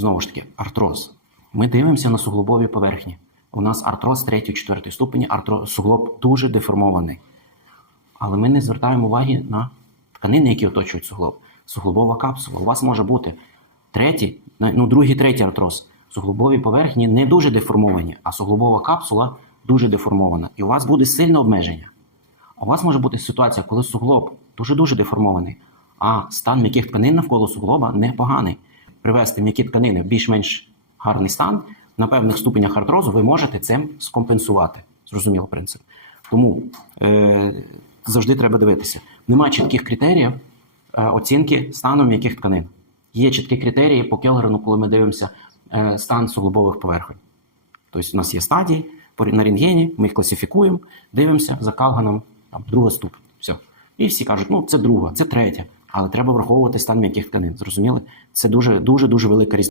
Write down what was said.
знову ж таки, артроз. Ми дивимося на суглобові поверхні. У нас артроз 3-4 ступені, артроз, суглоб дуже деформований. Але ми не звертаємо уваги на тканини, які оточують суглоб. Суглобова капсула. У вас може бути третій, ну, другий, третій артроз. Суглобові поверхні не дуже деформовані, а суглобова капсула дуже деформована. І у вас буде сильне обмеження. У вас може бути ситуація, коли суглоб дуже-дуже деформований, а стан м'яких тканин навколо суглоба непоганий. Привести м'які тканини в більш-менш гарний стан на певних ступенях артрозу ви можете цим скомпенсувати. Зрозуміло принцип. Тому е, завжди треба дивитися. Немає чітких критеріїв е, оцінки стану м'яких тканин. Є чіткі критерії по Келгерену, коли ми дивимося е, стан суглобових поверхонь. Тобто у нас є стадії на рентгені, ми їх класифікуємо, дивимося за Калганом, там, друга ступень. Все. І всі кажуть, ну це друга, це третя. Але треба враховувати стан м'яких тканин. Зрозуміли? Це дуже дуже дуже велика різниця.